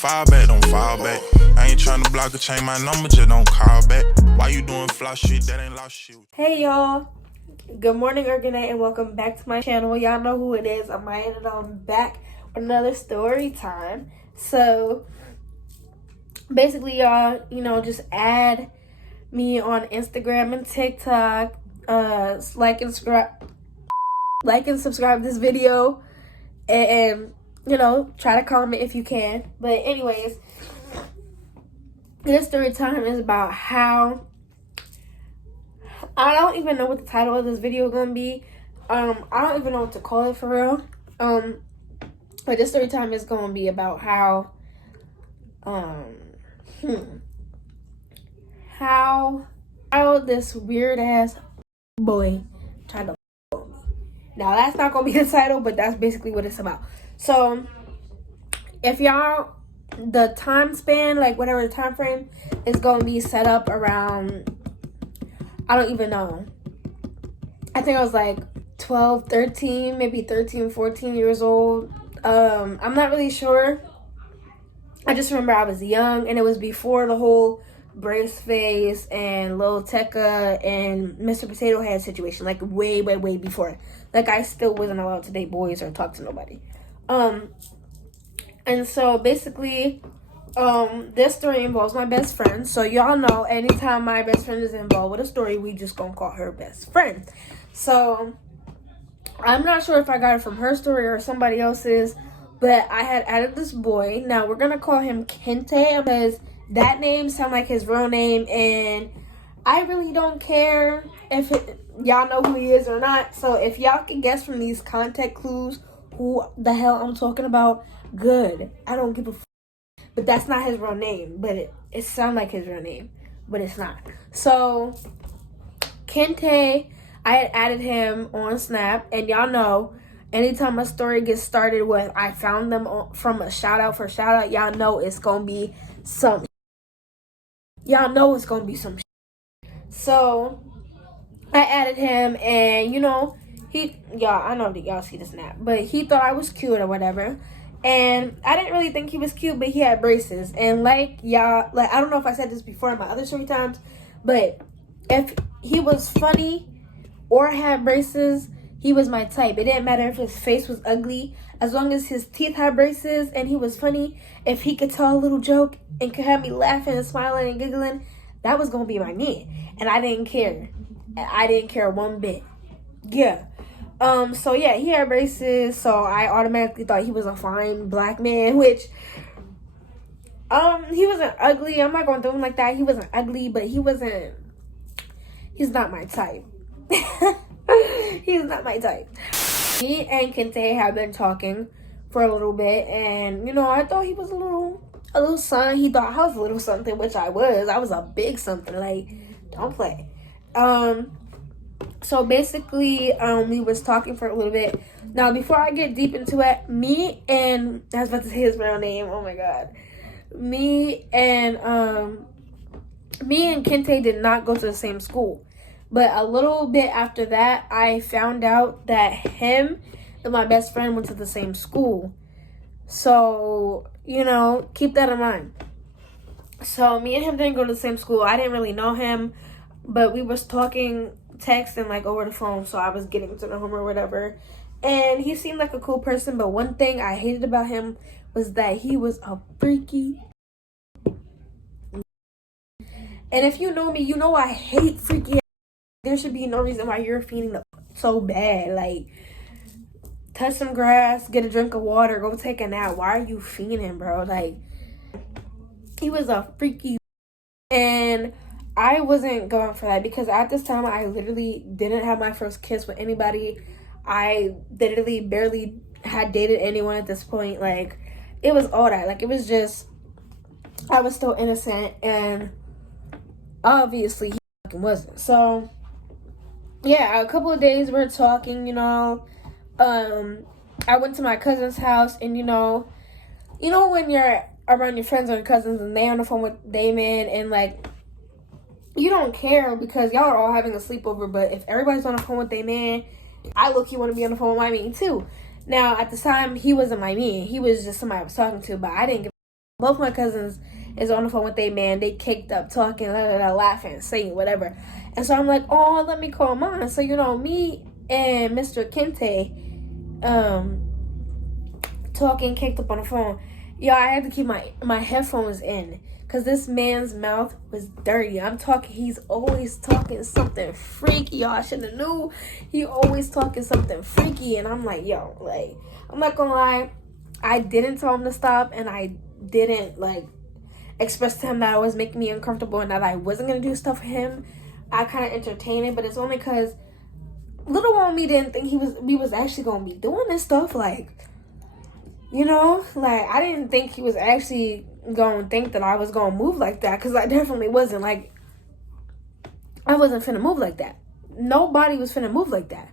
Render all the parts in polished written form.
fall back, don't fall back. I ain't tryna block or change my number, just don't call back. Why you doing fly shit that ain't lost shit? Hey y'all, good morning or good night and welcome back to my channel. Y'all know who it is. I'm back with another story time. So basically y'all, just add me on Instagram and TikTok. Like and subscribe this video, and try to comment if you can. But anyways, this story time is about how I don't even know what the title of this video is gonna be. I don't even know what to call it for real. But this story time is gonna be about how how this weird ass boy tried to me. Now that's not gonna be the title, but that's basically what it's about. So if y'all, the time span, like whatever the time frame is gonna be set up around, I don't even know. I think I was like 12, 13, maybe 13, 14 years old. I'm not really sure. I just remember I was young, and it was before the whole brace face and 𝒜𝓂𝓎'𝒶 and Mr. Potato Head situation. Like way before. Like I still wasn't allowed to date boys or talk to nobody. And so basically, this story involves my best friend. So y'all know, anytime my best friend is involved with a story, we just gonna call her best friend. So I'm not sure if I got it from her story or somebody else's, but I had added this boy. Now we're gonna call him 𝒜𝓂𝓎'𝒶 because that name sounds like his real name, and I really don't care if y'all know who he is or not. So if y'all can guess from these contact clues who the hell I'm talking about, good. I don't give a f. But that's not his real name. But it sounds like his real name, but it's not. So 𝒜𝓂𝓎, I had added him on Snap, and y'all know, anytime a story gets started with I found them from a shout out, y'all know it's gonna be some. Y'all know it's gonna be some. So I added him, and I know that y'all see the Snap, but he thought I was cute or whatever. And I didn't really think he was cute, but he had braces. And I don't know if I said this before in my other story times, but if he was funny or had braces, he was my type. It didn't matter if his face was ugly, as long as his teeth had braces and he was funny. If he could tell a little joke and could have me laughing and smiling and giggling, that was gonna be my man. And I didn't care. I didn't care one bit. Yeah. So yeah, he had braces, so I automatically thought he was a fine black man, which he wasn't ugly. I'm not going through him like that. He wasn't ugly, but he's not my type. He's not my type. Me and 𝒜𝓂𝓎 have been talking for a little bit, and I thought he was a little son. He thought I was a little something, which I was. I was a big something. Like, don't play. So basically, we was talking for a little bit. Now, before I get deep into it, I was about to say his real name. Oh my god. Me and 𝒜𝓂𝓎 did not go to the same school. But a little bit after that, I found out that him and my best friend went to the same school. So, keep that in mind. So me and him didn't go to the same school. I didn't really know him, but we was talking, texting like over the phone, so I was getting to know him or whatever. And he seemed like a cool person, but one thing I hated about him was that he was a freaky. And if you know me, you know I hate freaky. There should be no reason why you're feeling so bad. Like, touch some grass, get a drink of water, go take a nap. Why are you fiending, bro? Like, he was a freaky, and I wasn't going for that because at this time I literally didn't have my first kiss with anybody. I literally barely had dated anyone at this point. Like, it was all that. Like, it was just, I was still innocent, and obviously he fucking wasn't. So yeah, a couple of days we're talking, I went to my cousin's house, and when you're around your friends or your cousins and they on the phone with they man, and like, you don't care because y'all are all having a sleepover, but if everybody's on the phone with they man, I low-key want to be on the phone with my man too. Now, at the time, he wasn't my man. He was just somebody I was talking to, but I didn't give Both my cousins is on the phone with their man. They caked up, talking, laughing, singing, whatever. And so I'm like, oh, let me call mine. So, you know, me and Mr. Kente, talking, caked up on the phone. Yo, I had to keep my headphones in because this man's mouth was dirty. I'm talking, he's always talking something freaky. Y'all, I should have knew. He always talking something freaky. And I'm like, yo, like, I'm not gonna lie. I didn't tell him to stop, and I didn't, like, express to him that it was making me uncomfortable and that I wasn't gonna do stuff for him. I kind of entertained it, but it's only because little old me didn't think we was actually gonna be doing this stuff. Like, you know, like, I didn't think he was actually gonna think that I was gonna move like that, because I definitely wasn't. Like, I wasn't finna move like that. Nobody was finna move like that.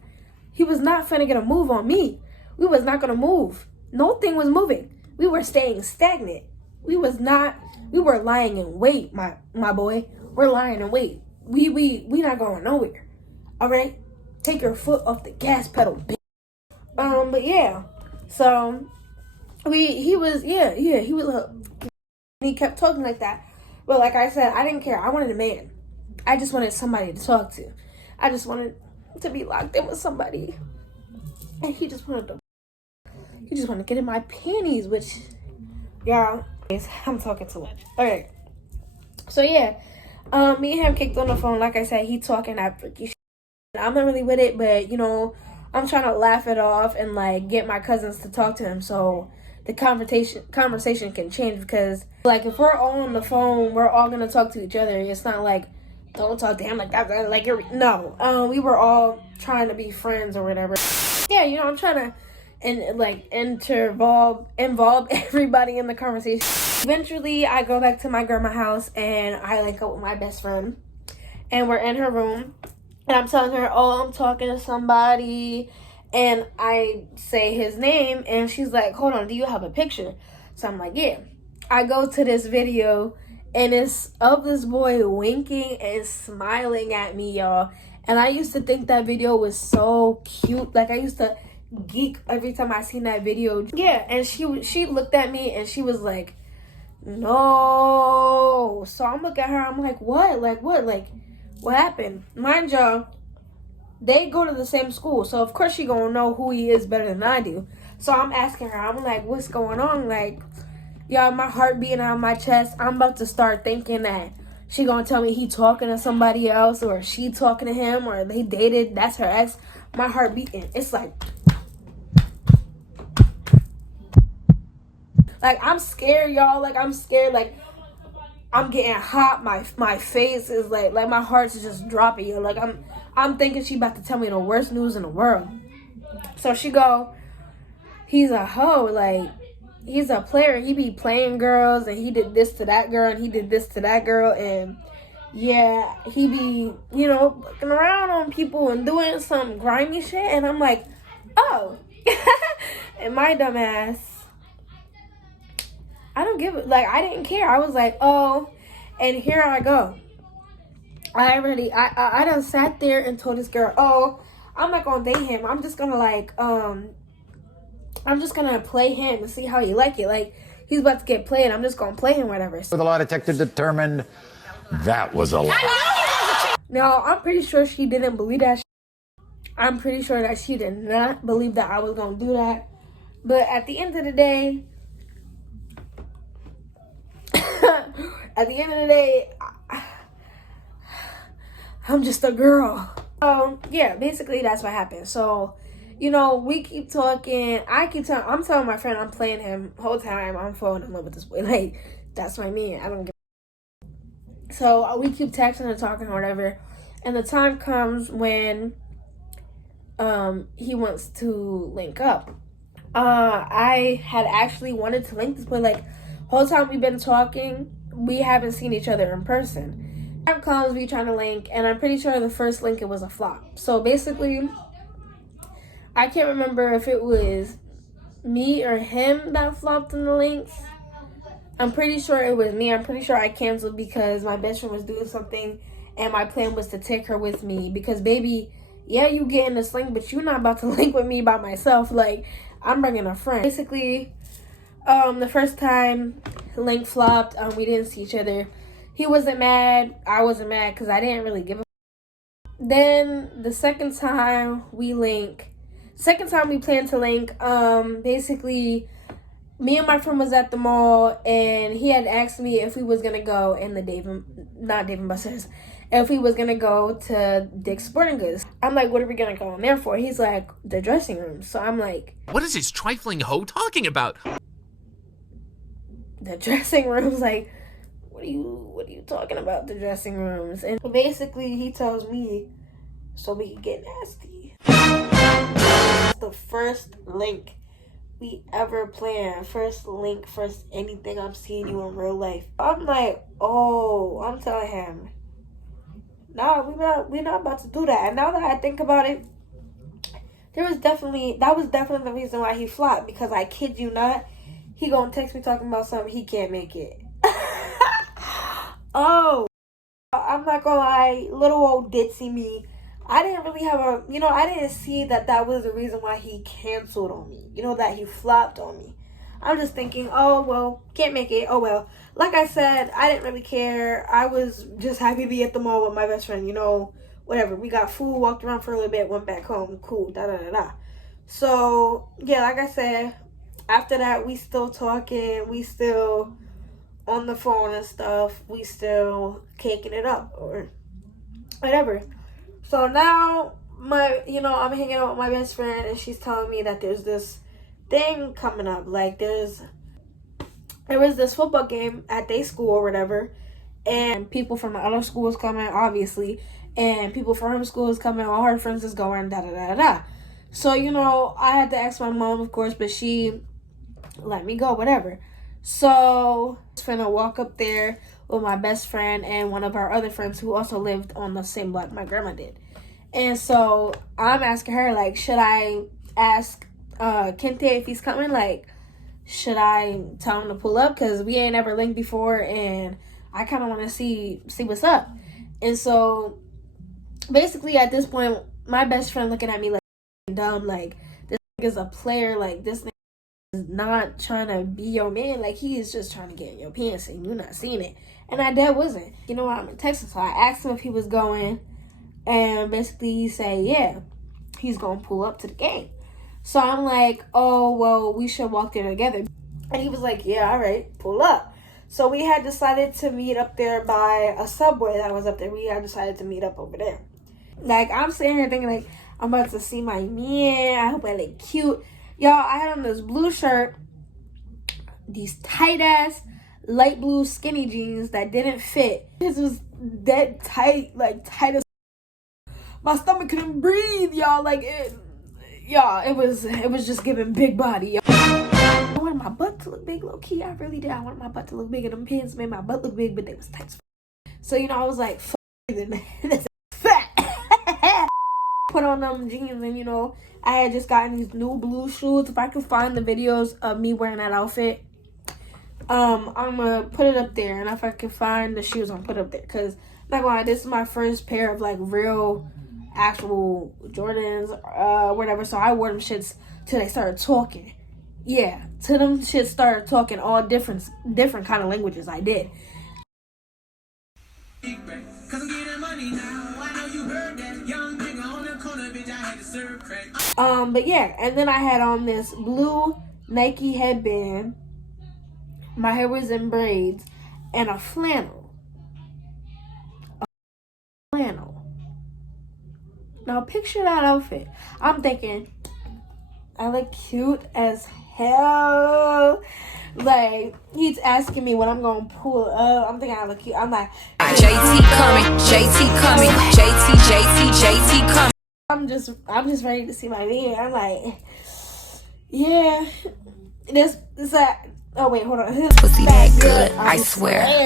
He was not finna get a move on me. We was not gonna move. No thing was moving. We were staying stagnant. We were lying in wait, my boy. We're lying in wait. We not going nowhere. All right? Take your foot off the gas pedal, bitch. But yeah. So he kept talking like that. But like I said, I didn't care. I wanted a man. I just wanted somebody to talk to. I just wanted to be locked in with somebody. And he just wanted to get in my panties, which, y'all, I'm talking too much. Okay. So yeah, me and him kicked on the phone. Like I said, he talking that freaky shit. I'm not really with it, but, you know, I'm trying to laugh it off and, like, get my cousins to talk to him so the conversation can change. Because, like, if we're all on the phone, we're all gonna talk to each other. It's not like, don't talk to him like that. Like, no. We were all trying to be friends or whatever. Yeah, you know, I'm trying to involve everybody in the conversation. Eventually, I go back to my grandma's house and I link up with my best friend, and we're in her room, and I'm telling her, oh, I'm talking to somebody, and I say his name, and she's like, hold on, do you have a picture? So I'm like, yeah. I go to this video, and it's of this boy winking and smiling at me, y'all. And I used to think that video was so cute. Like, I used to geek every time I seen that video. Yeah, and she looked at me and she was like, no. So I'm looking at her, I'm like, what? Like, what? Like, what happened? Mind y'all, they go to the same school, so of course she gonna know who he is better than I do. So I'm asking her, I'm like, what's going on? Like, y'all, my heart beating out of my chest. I'm about to start thinking that she gonna tell me he talking to somebody else, or she talking to him, or they dated, that's her ex. My heart beating. It's like I'm scared, y'all. Like, I'm scared. Like, I'm getting hot. My face is like my heart's just dropping, yo. Like, I'm thinking she about to tell me the worst news in the world. So she go, he's a hoe. Like, he's a player. He be playing girls, and he did this to that girl, and he did this to that girl, and yeah, he be, you know, looking around on people and doing some grimy shit. And I'm like, oh. And my dumb ass, I don't give it. Like, I didn't care. I was like, oh, and here I go. I done sat there and told this girl, oh, I'm not gonna date him. I'm just gonna, like, I'm just gonna play him and see how he like it. Like, he's about to get played. I'm just gonna play him, whatever. The lie detector determined that was a lie. Now, I'm pretty sure she didn't believe that. I'm pretty sure that she did not believe that I was gonna do that. But at the end of the day, I'm just a girl. So yeah, basically that's what happened. So, you know, we keep talking. I'm telling my friend I'm playing him the whole time. I'm falling in love with this boy. Like, that's my man. I don't give. So we keep texting and talking or whatever. And the time comes when he wants to link up. I had actually wanted to link this boy. Like, whole time we've been talking, we haven't seen each other in person. Time comes, we trying to link, and I'm pretty sure the first link, it was a flop. So basically, I can't remember if it was me or him that flopped in the links. I'm pretty sure it was me. I'm pretty sure I canceled because my best friend was doing something, and my plan was to take her with me. Because, baby, yeah, you get in this link, but you're not about to link with me by myself. Like, I'm bringing a friend. Basically, the first time, link flopped. We didn't see each other. He wasn't mad. I wasn't mad because I didn't really give a. Then the second time we plan to link, basically me and my friend was at the mall and he had asked me if we was gonna go in the Dave & Buster's, if we was gonna go to Dick's Sporting Goods. I'm like, what are we gonna go in there for? He's like, the dressing room. So I'm like, what is this trifling hoe talking about? The dressing room's like, what are you talking about, the dressing rooms? And basically he tells me so we can get nasty. It's the first link we ever planned. First link, first anything I'm seeing you in real life. I'm like, oh, I'm telling him, nah, we're not about to do that. And now that I think about it, that was definitely the reason why he flopped, because I kid you not, he gonna text me talking about something he can't make it. Oh, I'm not gonna lie, little old ditzy me, I didn't really have I didn't see that was the reason why he canceled on me, that he flopped on me. I'm just thinking, oh, well, can't make it, oh, well. Like I said, I didn't really care. I was just happy to be at the mall with my best friend, whatever. We got food, walked around for a little bit, went back home, cool, da-da-da-da. So, yeah, like I said, after that, we still talking, we still on the phone and stuff, we still caking it up or whatever. So now I'm hanging out with my best friend and she's telling me that there's this thing coming up. Like there was this football game at their school or whatever, and people from the other schools coming, obviously, and people from her school is coming, all her friends is going, da da da da. So I had to ask my mom, of course, but she let me go, whatever. So I was finna walk up there with my best friend and one of our other friends who also lived on the same block my grandma did. And so I'm asking her, like, should I ask Kente if he's coming? Like, should I tell him to pull up? Because we ain't ever linked before and I kind of want to see what's up. And so basically at this point, my best friend looking at me like dumb, like, this is a player, like, this nigga is not trying to be your man, like, he is just trying to get in your pants and you're not seeing it. And my dad wasn't. You know what, I'm in Texas, so I asked him if he was going, and basically he said, yeah, he's gonna pull up to the game. So I'm like, oh, well, we should walk there together. And he was like, yeah, all right, pull up. So we had decided to meet up there by a Subway that was up there. We had decided to meet up over there. Like, I'm sitting here thinking, like, I'm about to see my man. I hope I look cute. Y'all, I had on this blue shirt, these tight-ass light blue skinny jeans that didn't fit. This was dead tight, like, tight as my stomach couldn't breathe, y'all. Like, it was just giving big body, y'all. I wanted my butt to look big, low key. I really did. I wanted my butt to look big, and them pants made my butt look big, but they was tight as fuck. So, I was like, fuck this fat. Put on them jeans, and I had just gotten these new blue shoes. If I can find the videos of me wearing that outfit, I'm gonna put it up there. And if I can find the shoes, I'm gonna put it up there. Cause I'm not gonna lie, this is my first pair of like real, actual Jordans, whatever. So I wore them shits till they started talking. Yeah, till them shits started talking all different kind of languages. I did. But yeah, and then I had on this blue Nike headband. My hair was in braids and a flannel. Now picture that outfit. I'm thinking, I look cute as hell. Like, he's asking me when I'm gonna pull up. I'm thinking I look cute. I'm like, JT coming, JT coming. I'm just ready to see my man. I'm like, yeah, this that. Oh wait, hold on. Pussy that good, I swear.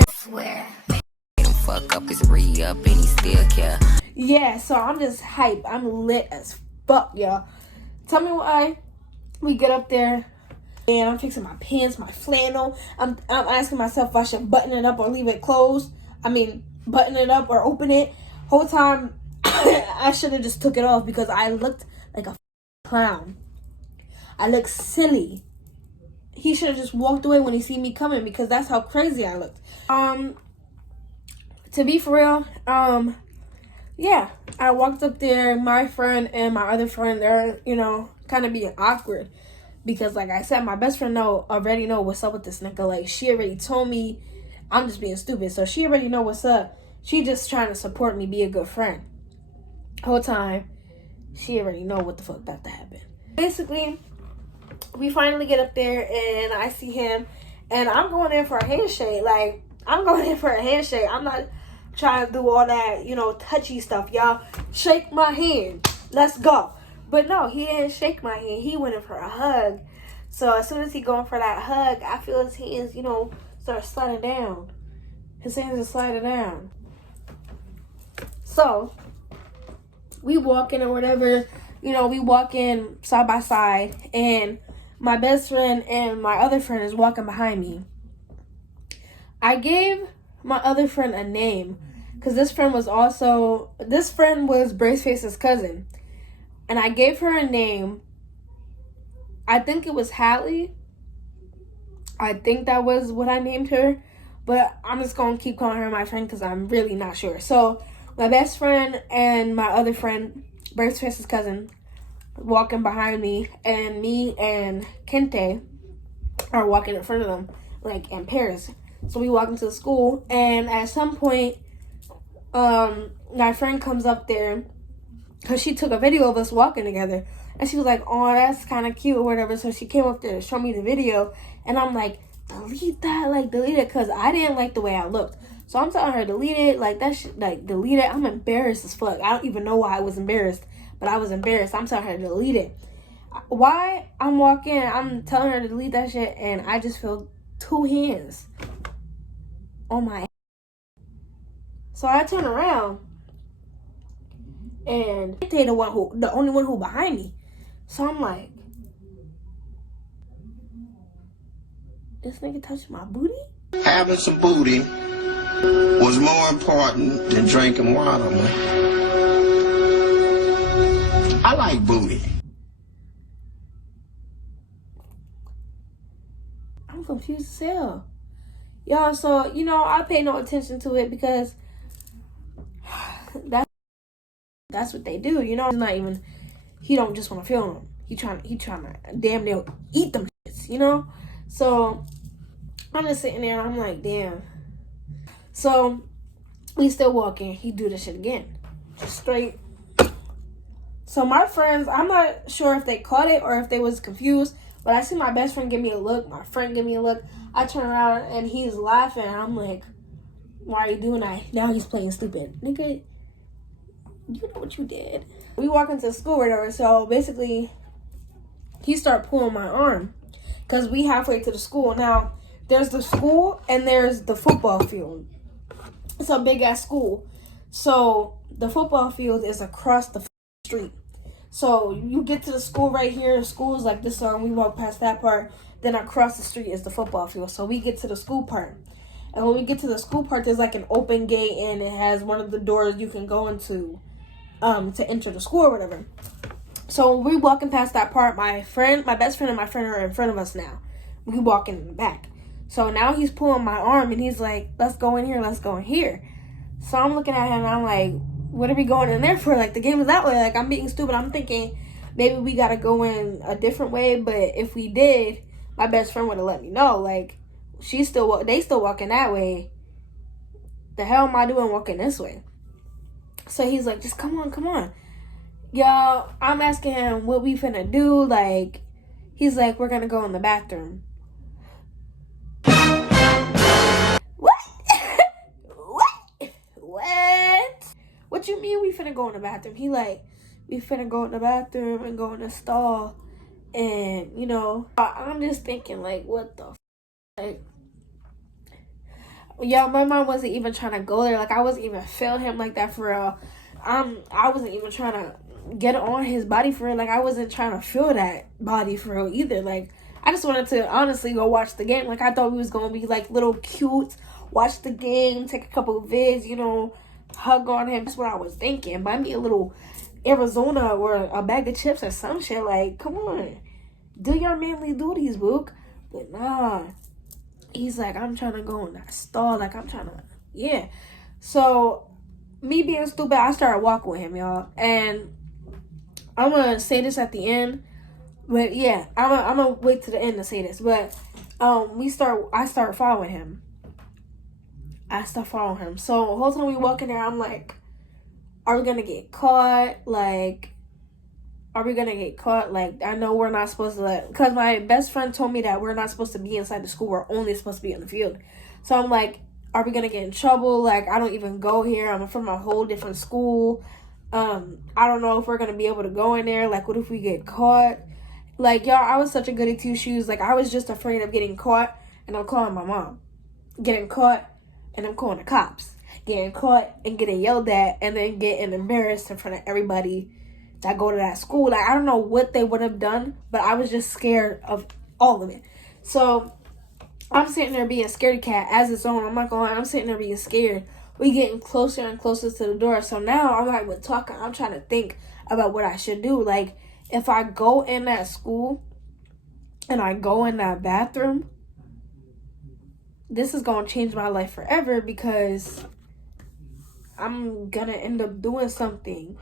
Fuck up his re-up and he still care. Yeah, so I'm just hype. I'm lit as fuck, y'all. Tell me why we get up there and I'm fixing my pants, my flannel. I'm asking myself if I should button it up or leave it closed. I mean, button it up or open it. Whole time I should have just took it off because I looked like a clown. I looked silly. he should have just walked away when he see me coming, because that's how crazy I looked. To be for real, yeah, I walked up there, my friend and my other friend, they're, you know, kind of being awkward. Because, like I said, my best friend already know what's up with this nigga. Like, she already told me I'm just being stupid. So, she already know what's up. She just trying to support me, be a good friend. Whole time, she already know what the fuck about to happen. Basically, we finally get up there, and I see him. And I'm going in for a handshake. Like, I'm going in for a handshake. I'm not trying to do all that, you know, touchy stuff. Y'all, shake my hand. Let's go. But no, he didn't shake my hand. He went in for a hug. So as soon as he going for that hug, I feel his hands, you know, start sliding down. His hands are sliding down. So we walking or whatever, you know, we walking side by side, and my best friend and my other friend is walking behind me. I gave my other friend a name because this friend was Braceface's cousin. And I gave her a name. I think it was Hallie. I think that was what I named her. But I'm just going to keep calling her my friend because I'm really not sure. So, my best friend and my other friend, Braceface's cousin, walking behind me. And me and Kente are walking in front of them, like in pairs. So, we walk into the school. And at some point, my friend comes up there, because she took a video of us walking together. And she was like, oh, that's kind of cute or whatever. So she came up there to show me the video. And I'm like, delete that. Like, delete it. Because I didn't like the way I looked. So I'm telling her, delete it. Like, that shit, like, delete it. I'm embarrassed as fuck. I don't even know why I was embarrassed. But I was embarrassed. I'm telling her to delete it. Why I'm walking, I'm telling her to delete that shit. And I just feel 2 hands on my ass. So I turn around. And they the only one who behind me. So I'm like, this nigga touched my booty? Having some booty was more important than drinking water, man. I like booty. I'm confused as hell. Y'all, so, you know, I pay no attention to it because that's what they do, you know. It's not even, he don't just want to film them. He trying to damn near eat them shits, you know. So I'm just sitting there and I'm like, damn. So we still walking. He do this shit again, just straight. So my friends, I'm not sure if they caught it or if they was confused, but I see my best friend give me a look. My friend give me a look. I turn around and he's laughing. I'm like, why are you doing that? Now he's playing stupid, nigga. You know what you did. We walk into school or whatever, so basically he started pulling my arm because we halfway to the school. Now there's the school and there's the football field. It's a big ass school. So the football field is across the street. So you get to the school right here. The school is like this, and we walk past that part. Then across the street is the football field. So we get to the school part. And when we get to the school part, there's like an open gate, and it has one of the doors you can go into to enter the school or whatever. So when we're walking past that part, my best friend and my friend are in front of us now. We walking in the back. So now he's pulling my arm, and he's like, let's go in here, let's go in here. So I'm looking at him, and I'm like, what are we going in there for? Like, the game is that way. Like, I'm being stupid. I'm thinking maybe we got to go in a different way. But if we did, my best friend would have let me know. Like, they still walking that way. The hell am I doing walking this way? So he's like, just come on. Y'all, I'm asking him what we finna do. Like, he's like, we're gonna go in the bathroom. What? What? What you mean we finna go in the bathroom? He like, we finna go in the bathroom and go in the stall. And, you know, I'm just thinking, like, what the f***? Like, yeah, my mom wasn't even trying to go there. Like, I wasn't even feeling him like that for real. I wasn't even trying to get on his body for real. Like, I wasn't trying to feel that body for real either. Like, I just wanted to honestly go watch the game. Like, I thought we was going to be, like, little cute, watch the game, take a couple of vids, you know, hug on him. That's what I was thinking. Buy me a little Arizona or a bag of chips or some shit. Like, come on. Do your manly duties, Book. But nah. He's like, I'm trying to go in that stall. Like, I'm trying to, yeah. So, me being stupid, I started walking with him, y'all. And I'm going to say this at the end. But, yeah, I'm going to wait to the end to say this. But, I start following him. So, the whole time we walking there, I'm like, are we going to get caught? Like, are we going to get caught? Like, I know we're not supposed to because my best friend told me that we're not supposed to be inside the school. We're only supposed to be in the field. So I'm like, are we going to get in trouble? Like, I don't even go here. I'm from a whole different school. I don't know if we're going to be able to go in there. Like, what if we get caught? Like, y'all, I was such a goody two shoes. Like, I was just afraid of getting caught, and I'm calling my mom. Getting caught, and I'm calling the cops. Getting caught and getting yelled at, and then getting embarrassed in front of everybody that go to that school. Like, I don't know what they would have done, but I was just scared of all of it. So I'm sitting there being scaredy cat as its own. I'm not gonna lie, I'm sitting there being scared. We getting closer and closer to the door. So now I'm like, with talking, I'm trying to think about what I should do. Like, if I go in that school and I go in that bathroom, this is gonna change my life forever, because I'm gonna end up doing something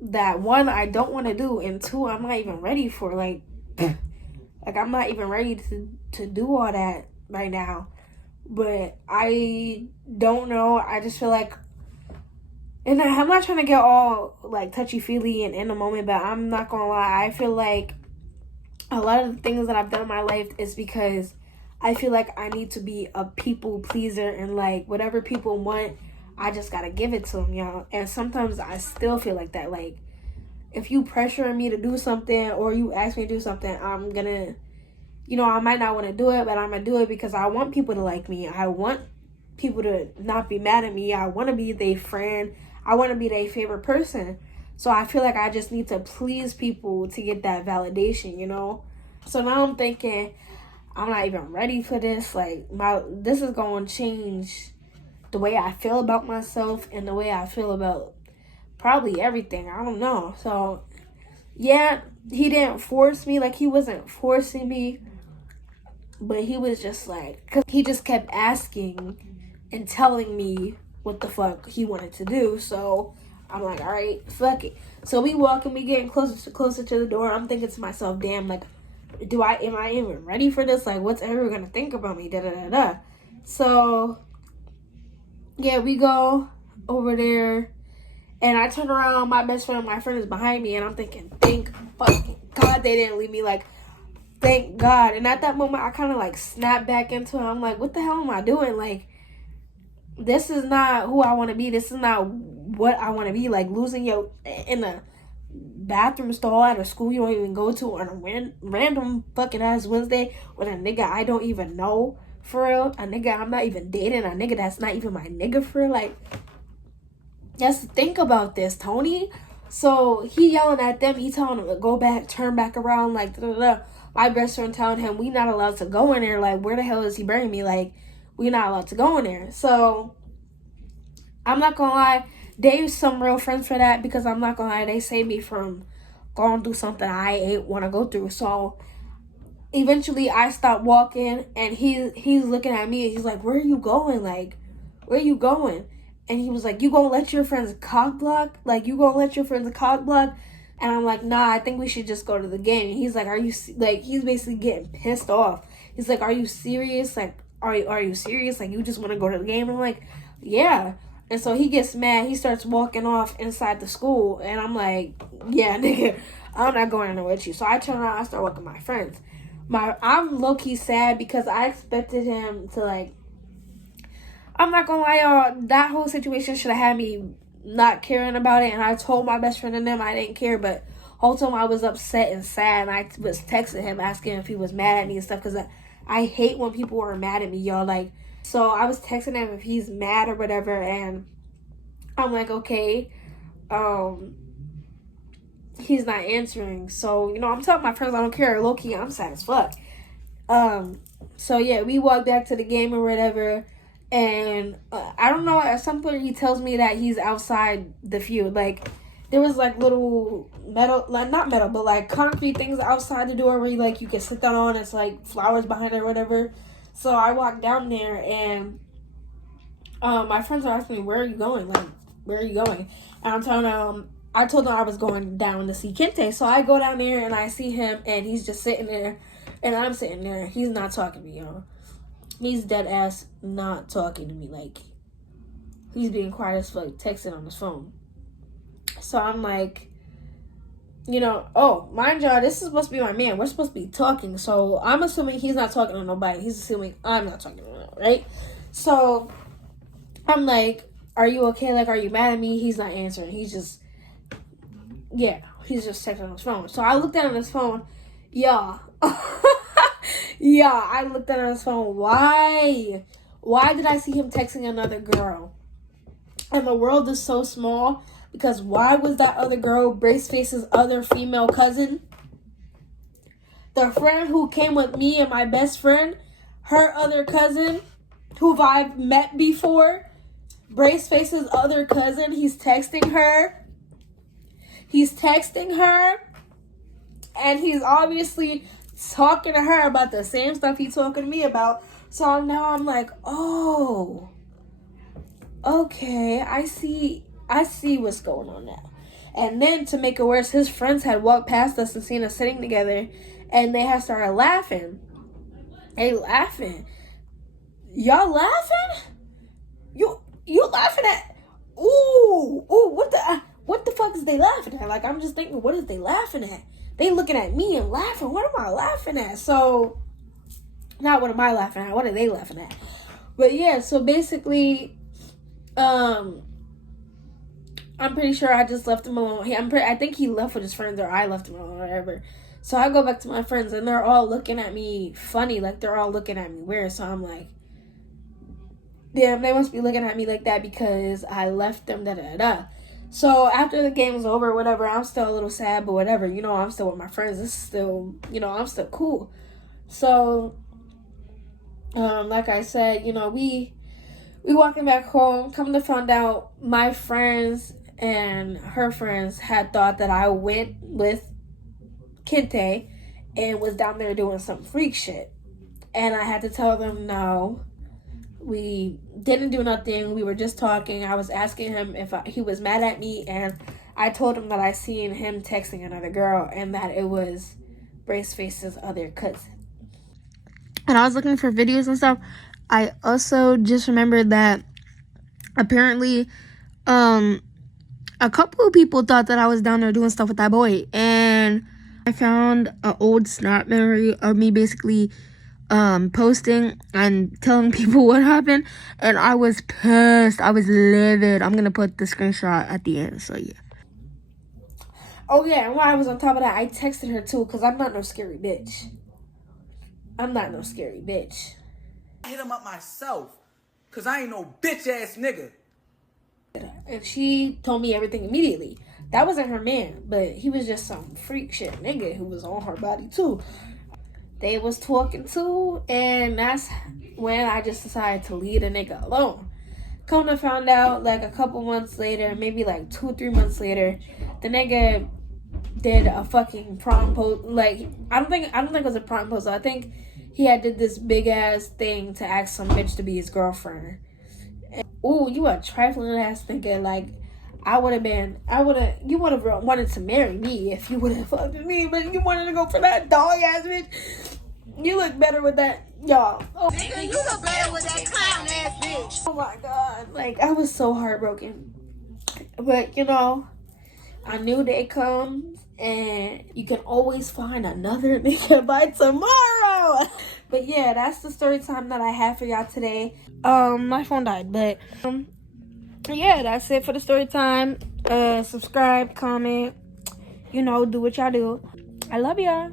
that, one, I don't want to do, and two, I'm not even ready for. Like I'm not even ready to do all that right now. But I don't know. I just feel like, and I'm not trying to get all like touchy-feely and in the moment, but I'm not gonna lie, I feel like a lot of the things that I've done in my life is because I feel like I need to be a people pleaser, and like whatever people want, I just gotta give it to them, y'all. And sometimes I still feel like that. Like, if you pressure me to do something, or you ask me to do something, I'm gonna, I might not want to do it, but I'm gonna do it because I want people to like me. I want people to not be mad at me. I want to be their friend. I want to be their favorite person. So I feel like I just need to please people to get that validation, So now I'm thinking, I'm not even ready for this. Like, this is going to change the way I feel about myself and the way I feel about probably everything. I don't know. So, yeah, he didn't force me. Like, he wasn't forcing me. But he was just like, because he just kept asking and telling me what the fuck he wanted to do. So, I'm like, all right, fuck it. So, we walking, we getting closer to the door. I'm thinking to myself, damn, like, am I even ready for this? Like, what's everyone going to think about me? Da-da-da-da. So, yeah, we go over there, and I turn around, my best friend and my friend is behind me, and I'm thinking, thank fucking God they didn't leave me, like, thank God. And at that moment, I kind of, like, snapped back into it. I'm like, what the hell am I doing? Like, this is not who I want to be. This is not what I want to be. Like, losing your, in a bathroom stall at a school you don't even go to on a random fucking ass Wednesday with a nigga I don't even know, for real. A nigga I'm not even dating. A nigga that's not even my nigga, for real. Like, just think about this, Tony. So he yelling at them. He telling them to go back, turn back around, like, da-da-da. My best friend telling him we not allowed to go in there. Like, where the hell is he bringing me? Like, we not allowed to go in there. So I'm not gonna lie, they're some real friends for that, because I'm not gonna lie, they saved me from going through something I ain't want to go through. So eventually I stopped walking, and he's looking at me, and he's like, where are you going? Like, where are you going? And he was like, you gonna let your friends cock block? Like, you gonna let your friends cock block? And I'm like, nah, I think we should just go to the game. And he's like, like, he's basically getting pissed off. He's like, are you serious? Like, are you serious? Like, you just want to go to the game? I'm like, yeah. And so he gets mad. He starts walking off inside the school. And I'm like, yeah, nigga, I'm not going in there with you. So I turn around, I start walking with my friends. I'm low-key sad because I expected him to, like, I'm not gonna lie, y'all, that whole situation should have had me not caring about it. And I told my best friend and them I didn't care, but whole time I was upset and sad, and I was texting him asking if he was mad at me and stuff, because I hate when people are mad at me, y'all. Like, so I was texting him if he's mad or whatever, and I'm like, okay, he's not answering. So, I'm telling my friends I don't care. Low-key, I'm sad as fuck. So yeah, we walk back to the game or whatever. And I don't know, at some point he tells me that he's outside the field. Like, there was like little metal, like not metal, but like concrete things outside the door where you can sit down on. It's like flowers behind it or whatever. So I walked down there, and my friends are asking me, where are you going? Like, where are you going? And I'm telling them, I told them I was going down to see Kente. So I go down there and I see him, and he's just sitting there, and I'm sitting there. He's not talking to me, y'all. He's dead ass not talking to me. Like, he's being quiet as fuck, texting on his phone. So I'm like, oh, mind y'all, this is supposed to be my man. We're supposed to be talking. So I'm assuming he's not talking to nobody. He's assuming I'm not talking to nobody, right? So I'm like, are you okay? Like, are you mad at me? He's not answering. He's just texting on his phone. So I looked at his phone. Yeah. I looked at his phone. Why? Why did I see him texting another girl? And the world is so small. Because why was that other girl Braceface's other female cousin? The friend who came with me and my best friend, her other cousin, who I've met before, Braceface's other cousin, he's texting her. And he's obviously talking to her about the same stuff he's talking to me about. So now I'm like, oh, okay, I see what's going on now. And then to make it worse, his friends had walked past us and seen us sitting together, and they had started laughing. Y'all laughing? You laughing at? Ooh, what the fuck is they laughing at? Like, I'm just thinking, what is they laughing at? They looking at me and laughing. What am I laughing at? So, not what am I laughing at? What are they laughing at? But yeah, so basically, I'm pretty sure I just left him alone. I think he left with his friends, or I left him alone, or whatever. So I go back to my friends, and they're all looking at me funny. Like, they're all looking at me weird. So I'm like, damn, they must be looking at me like that because I left them, da-da-da. So after the game was over, whatever, I'm still a little sad, but whatever. I'm still with my friends. This is still, I'm still cool. So, like I said, we walking back home. Come to find out, my friends and her friends had thought that I went with Kente and was down there doing some freak shit. And I had to tell them, no, we didn't do nothing. We were just talking. I was asking him if he was mad at me, and I told him that I seen him texting another girl and that it was Braceface's other cousin. And I was looking for videos and stuff. I also just remembered that apparently a couple of people thought that I was down there doing stuff with that boy, and I found an old snap memory of me basically posting and telling people what happened, and I was pissed. I was livid. I'm gonna put the screenshot at the end, so yeah. Oh yeah, and while I was on top of that, I texted her too, because I'm not no scary bitch. I hit him up myself, because I ain't no bitch ass nigga. And she told me everything immediately. That wasn't her man, but he was just some freak shit nigga who was on her body too. They was talking too, and that's when I just decided to leave the nigga alone. Come to find out, like a couple months later, maybe like 2-3 months later, the nigga did a fucking prom post. Like, I don't think it was a prom post. I think he had did this big ass thing to ask some bitch to be his girlfriend. Ooh, you a trifling ass nigga. Like, you would have wanted to marry me if you would have fucked with me, but you wanted to go for that dog ass bitch. You look better with that, y'all. Oh, nigga, you look better with that clown ass bitch. Oh my god, like, I was so heartbroken. But I knew day comes, and you can always find another nigga by tomorrow. But yeah, that's the story time that I have for y'all today. My phone died, but yeah, that's it for the story time. Subscribe, comment, do what y'all do. I love y'all.